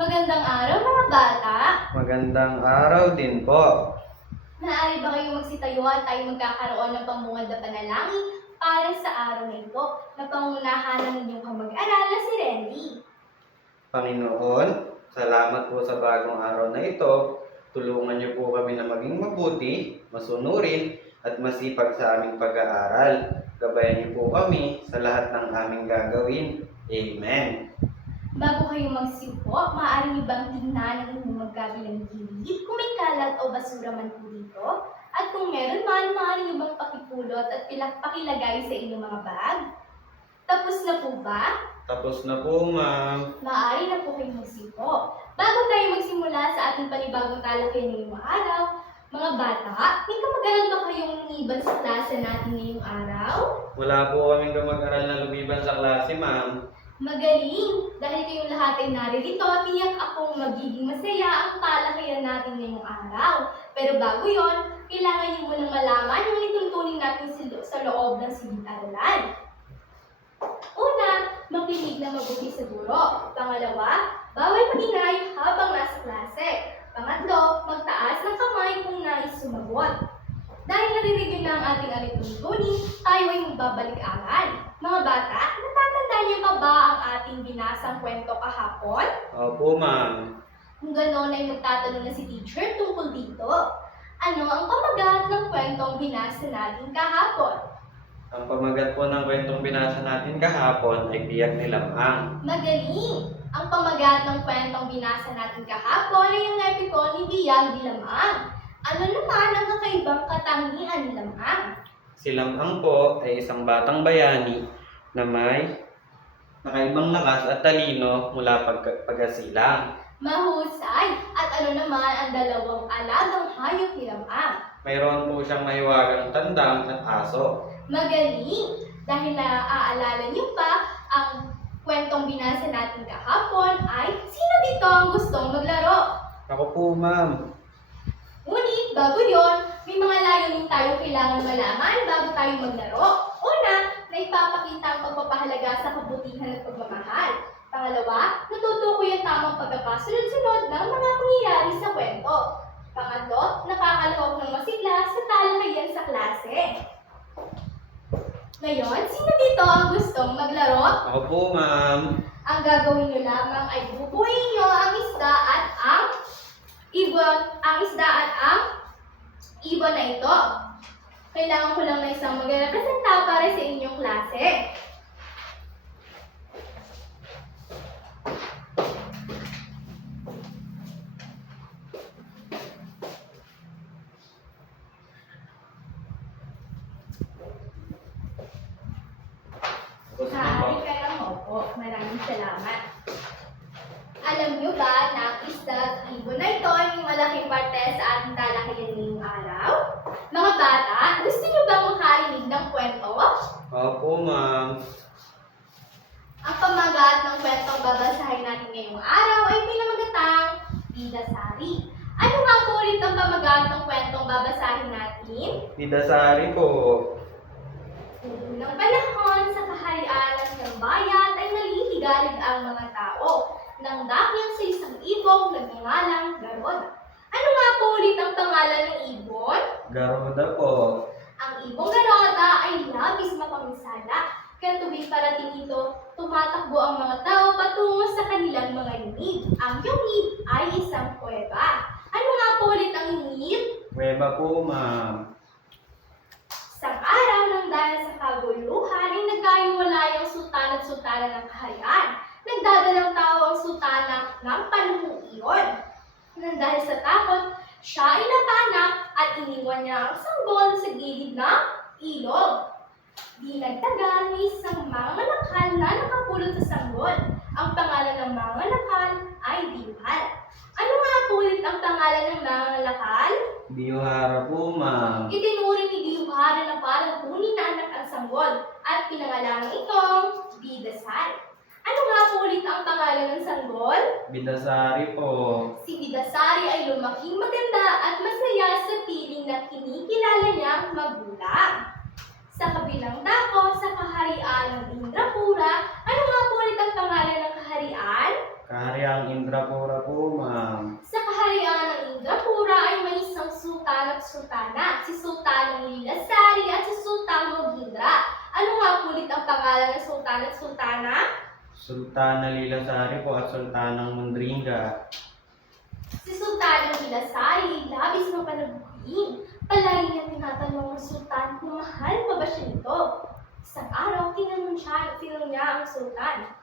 Magandang araw mga bata! Magandang araw din po. Maaari ba kayong magsitayo at tayo magkakaroon ng pambungad na panalangin para sa araw na ito na pangunahan ng inyong kamag-aral na si Randy? Panginoon, salamat po sa bagong araw na ito. Tulungan niyo po kami na maging mabuti, masunurin, at masipag sa aming pag-aaral. Gabayan niyo po kami sa lahat ng aming gagawin. Amen. Bago kayo magsiupo, maaari niyo bang tingnan ang inyong magkabilang gilid kung may kalat o basura man po dito? At kung meron man, maaari niyo bang pakipulot at pakilagay sa inyong mga bag? Tapos na po ba? Tapos na po, ma'am. Maaari na po kayong magsiupo. Bago tayo magsimula sa ating panibagong talakayan ngayong araw, mga bata, may kamag-aral ba kayong lumiban sa klase natin ngayong araw? Wala po kaming kamag-aral na lumiban sa klase, ma'am. Magaling! Dahil kayong lahat ay naririto, tiyak akong magiging masaya ang talakayan natin ngayong araw. Pero bago yon, kailangan niyo munang malaman yung ituntunin natin sa loob ng silid-aralan. Una, makinig na mabuti sa guro. Pangalawa, bawal magingay habang nasa klase. Pangatlo, magtaas ng kamay kung nais sumagot. Dahil naririnig na ang ating alituntunin, tayo ay magbabalik-aral. Mga bata, natatandaan niyo pa ba ang ating binasang kwento kahapon? Opo, ma'am. Kung gano'n ay magtatanong na si teacher tungkol dito. Ano ang pamagat ng kwentong binasa natin kahapon? Ang pamagat po ng kwentong binasa natin kahapon ay Biyak ni Lamang. Magaling! Ang pamagat ng kwentong binasa natin kahapon ay ang epiko ni Biyag ni Lamang. Ano naman ang kakaibang katangian ni Lamang? Si Lamang po ay isang batang bayani na may nakaibang lakas at talino mula pagkasilang. Mahusay! At ano naman ang dalawang alagang hayop ni Lamang? Mayroon po siyang mahiwagang tandang at aso. Magaling! Dahil naaalala niyo pa ang kwentong binasa natin kahapon ay sino dito ang gustong maglaro? Ako po, ma'am. Ngunit bago yon, may mga layunin tayong kailangan malaman bago tayo maglaro. Una, na ipapakita ang pagpapahalaga sa kabutihan at pagmamahal. Pangalawa, natutukoy ang tamang pagkakasunod-sunod ng mga pangyayari sa kwento. Pangatlo, nakakalahok ng masigla sa talakayan sa klase. Ngayon, sino dito ang gustong maglaro? Ako po, ma'am. Ang gagawin nyo lamang ay bubuhin nyo ang isda at ang ibon na ito. Kailangan ko lang na isang magrepresenta para sa inyong klase. Maaari kayong maupo. Maraming salamat. Alam niyo ba na ang isda at ibon na ito ay may malaking parte sa ating talakayan ngayong araw? Mga bata, gusto niyo ba makarinig ng kwento? Opo, ma'am. Ang pamagat ng kwentong babasahin natin ngayong araw ay pinamagatang Bida Sari. Ano nga po ulit ang pamagat ng kwentong babasahin natin? Bidasari po. Unang panahon sa kaharian ng bayan ay naliligalig ang mga tao nang dahil sa isang ibong nagngangalang Garoda. Ano nga po ulit ang pangalan ng ibon? Garuda po. Ang ibong Garoda ay labis mapaminsala. Kaya tuwing parating ito, tumatakbo ang mga tao patungo sa kanilang mga yungib. Ang yungib ay isang kuweba. Ano nga po ulit ang yungib? Kuweba po, ma'am. Isang araw nang dahil sa kaguluhan ay nagkaiwalay ang sultan at sultana ng kaharian. Nagdadalang tao ang sultana ng panahong iyon. Nang dahil sa takot, siya ay napanak at iniwan niya ang sanggol sa gilid ng ilog. Di nagtagal, may isang manganakal na nakapulot sa sanggol. Ang pangalan ng manganakal ay Biyuhar. Ano nga po ulit ang pangalan ng manganakal? Biyuhara po, ma'am. Itinuri ni Biyuhar na parang tunay na anak ang sanggol at pinangalanan itong Bidasari. Ano nga po ulit ang pangalan ng sanggol? Bidasari po. Si Bidasari ay lumaking maganda at masaya sa piling na kinikilala niyang magulang. Sa kabilang dako sa kaharian ng Indrapura, ano nga po ulit ang pangalan ng kaharian? Kahariang Indrapura po, ma'am. Sa kaharian ng Indrapura ay may isang sultan at sultana, si Sultanang Lilasari at si Sultan Mogindra. Ano nga po ulit ang pangalan ng sultan at sultana? Sultana Lilasari po at Sultanang Mundringa. Si Sultanang Lilasari ay labis ng panaguhin. Palagi niyang tinatanong ng sultan kung mahal pa ba siya nito. Isang araw, tinanong niya ang sultan,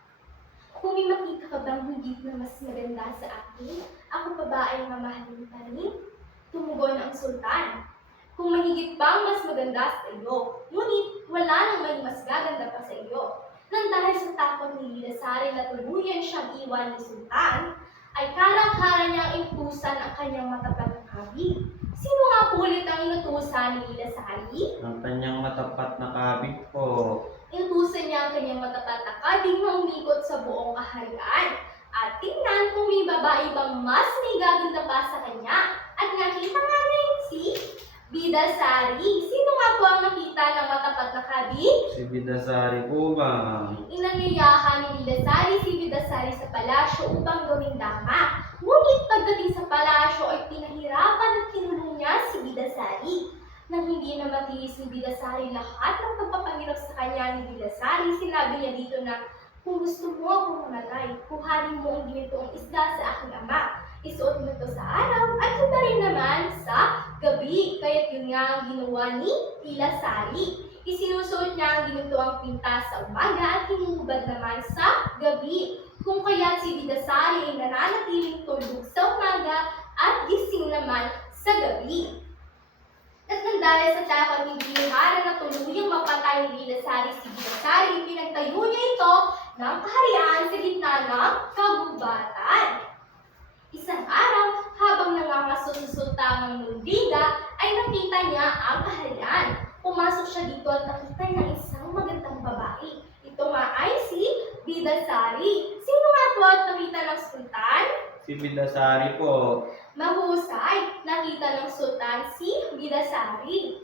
"Kung may makita ka bang higit na mas maganda sa akin, ako pa ba ay mamahalin pa rin?" Tumugon ang sultan, "Kung mahigit bang mas maganda sa iyo, ngunit wala nang may mas gaganda pa sa iyo." Nang dahil sa takot ni Lilasari na tuluyan siyang iwan ni sultan, ay karang-kara niyang inutusan ang kanyang matapat na kabig. Sino nga po ulit ang inutusan ni Lilasari? Ang kanyang matapat na kabig po. Inutusan niya ang kanyang matapat na kabig na umikot sa buong kaharian at tingnan kung may babae bang mas may gaganda pa sa kanya. At nakita nga na yun si Bidasari. Sino nga po ang nakita ng matapat na kabig? Si Bidasari po, ma'am. Inanyayahan ni Bidasari si Bidasari sa palasyo upang gawing dama. Ngunit pagdating sa palasyo ay pinahirapan at kinulong niya si Bidasari. Nang hindi na matiis ni Bidasari lahat ng pagpapahirap sa kanya ni Bidasari, sinabi niya dito na, "Kung gusto mo akong mamatay, kuhanin mo ang ginitong isda sa aking ama. Isuot mo ito sa araw at iba rin naman sa gabi." Kaya't yun nga ang ginawa ni Bidasari. Isinusuot niya ang ginitoang pintas sa umaga at hinuhubad naman sa gabi. Kung kaya't si Bidasari ay nananatiling tulog sa umaga at gising naman sa gabi. At nang dahil sa takot ni Bihara na tuluyang mapatay ni Bidasari si Bidasari, pinagtayo niya ito ng kaharian sa gitna ng kagubatan. Isang araw, habang nangangaso si Sultanang Mundringa, ay nakita niya ang kaharian. Pumasok siya dito at nakita niya isang magandang babae. Ito nga ay si Bidasari. Sino nga po at nakita ng sultan? Si Bidasari po. Mahusay, nakita ng sultan si Bidasari.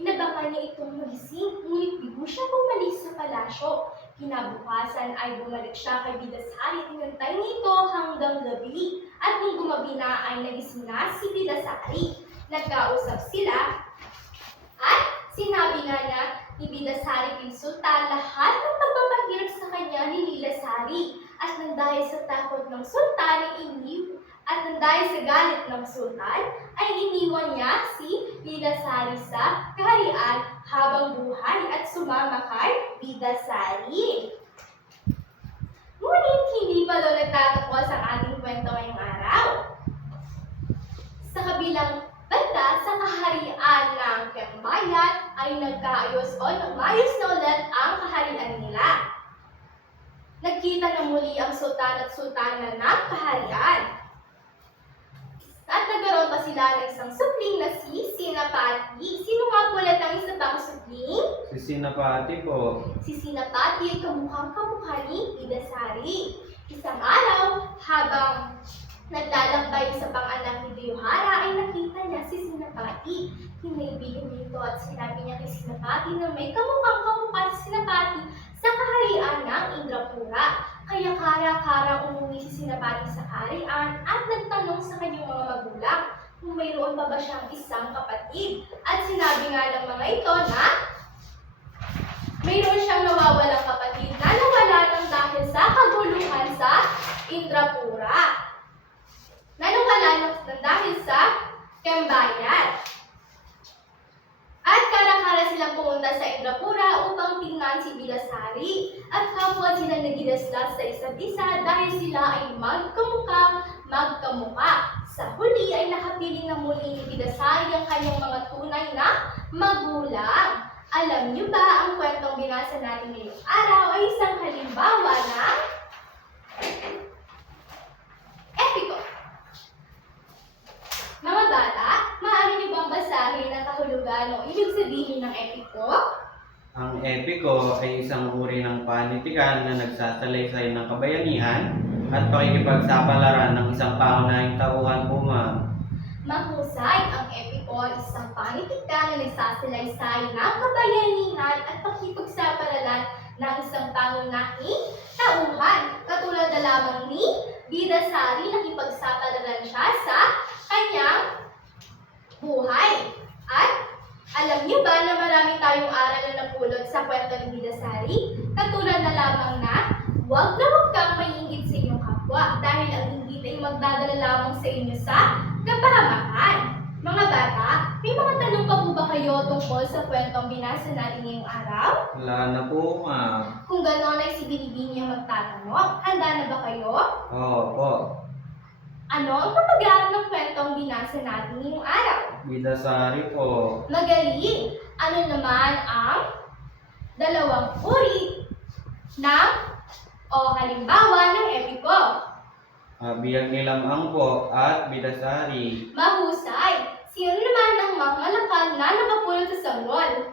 Inabangan niya itong magising, ngunit bigo siya bumalik sa palasyo. Kinabukasan ay bumalik siya kay Bidasari, tinantay nito hanggang gabi. At nung gumabi na ay nagising na si Bidasari. Nagkausap sila at sinabi nga na ni Bidasari kay sultan lahat ng pagpapahirap sa kanya ni Lilasari. At nang dahil sa takot ng sultan at nang dahil sa galit ng sultan, ay iniwan niya si Lilasari sa kaharian habang buhay at sumama kay Bidasari. Ngunit hindi pa daw nagtatapos ang ating kwento ngayong araw. Sa kabilang banda, sa kaharian ng Kembayat ay nagkaayos o umayos na ulit ang kaharian nila. Nagkita na muli ang sultan at sultana ng kaharian. At nagkaroon pa sila ng isang supling na si Sinapati. Sino nga po ulit ang isa pang supling? Si Sinapati po. Si Sinapati ay kamukhang-kamukha ni Bidasari. Isang araw, habang naglalakbay sa panganak ni Diyuhara, ay nakita niya si Sinapati. Hinaibigan niya ito at sinabi niya kay Sinapati na may kamukhang-kamukha si Sinapati sa kaharian ng Indrapura. Kaya kara-kara umuwi si Sinapati sa kaharian at nagtanong sa kanyang mga magulang kung mayroon pa ba siyang isang kapatid. At sinabi nga ng mga ito na mayroon siyang nawawalang kapatid na nawala ng dahil sa kaguluhan sa Indrapura. Nawala ng dahil sa Kembayat. At kara-kara silang pumunta sa Indrapura upang tingnan si Bidasari at kapwa sila nagidaslas sa isa't isa dahil sila ay magkamukha. Sa huli ay nakapiling na muli ni Bidasari ang kanyang mga tunay na magulang. Alam niyo ba ang kwentong binasa natin ngayong araw ay isang halimbawa ng epiko. Mga bata, maaari niyo bang basahin ang kahulugan o ibig sabihin ng epiko? Ang epiko ay isang uri ng panitikan na nagsasalaysay ng kabayanihan at pakikipagsapalaran ng isang pangunahing tauhan po, ma'am. Mahusay, ang epiko ay isang panitikan na nagsasalaysay ng kabayanihan at pakikipagsapalaran ng isang pangunahing tauhan, katulad na lamang ni Bida Sari, nakipagsapalaran siya sa kanyang buhay. At alam niyo ba na marami tayong aral na napulot sa kwento ni Bida Sari? Katulad na lamang na huwag kang maiinggit sa inyong kapwa dahil ang inggit ay magdadala lamang sa inyo sa kapahamakan. Mga bata, may mga tanong pa po ba kayo tungkol sa kwentong binasa natin ngayong araw? Wala na po, ma'am. Kung gano'n ay si Binibini ang magtatanong, handa na ba kayo? Opo. Ano ang kapag-aral ng kwentong binasa natin ngayong araw? Bida Sari po. Magaling! Ano naman ang dalawang uri ng o halimbawa ng epiko? Biyag ni Lamang po at Bida Sari. Mahusay! Sino naman ang mga malakal na nakapulot sa sanggol?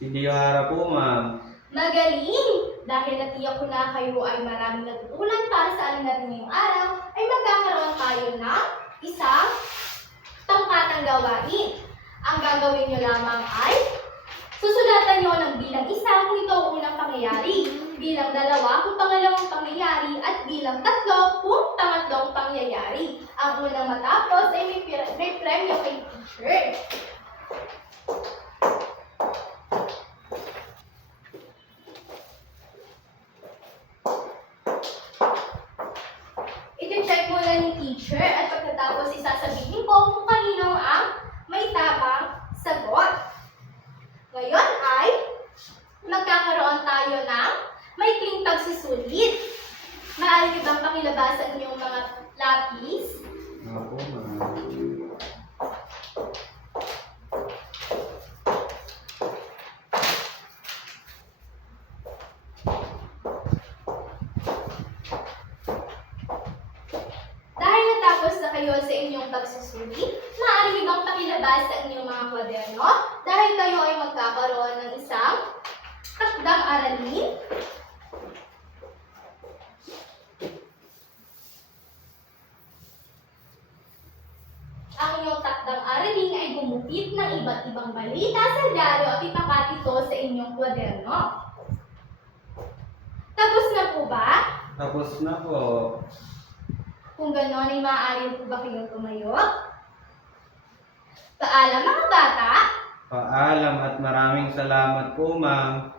Si Diohara po, ma'am. Magaling! Dahil natiyak ko na kayo ay maraming natutunan para sa alam natin ngayong araw, ay magkakaroon tayo ng isang tangkatang gawain. Ang gagawin nyo lamang ay susulatan nyo ng bilang isa kung ito ang unang pangyayari, bilang dalawa kung pangalawang pangyayari, at bilang tatlo kung pangatlong pangyayari. Ang unang matapos ay may premyo kay teacher. Ito-check muna ni teacher at pagkatapos isasabihin ko kung kanino ang may tamang sagot. Ngayon ay magkakaroon tayo ng maikling pagsusulit. Maaari niyo bang pakilabasan yung mga lapis? Opo, ma'am. Dahil natapos na kayo sa inyong pagsusulit, maaari niyo bang pakilabas ang inyong mga kwaderno dahil kayo ay magkakaroon ng isang takdang aralin. Ang inyong takdang aralin ay gumupit ng iba't ibang balita sa dyaryo at itapat ito sa inyong kwaderno. Tapos na po ba? Tapos na po. Kung gano'n ay maaari po ba kayong tumayo? Paalam mga bata! Paalam at maraming salamat po, ma'am.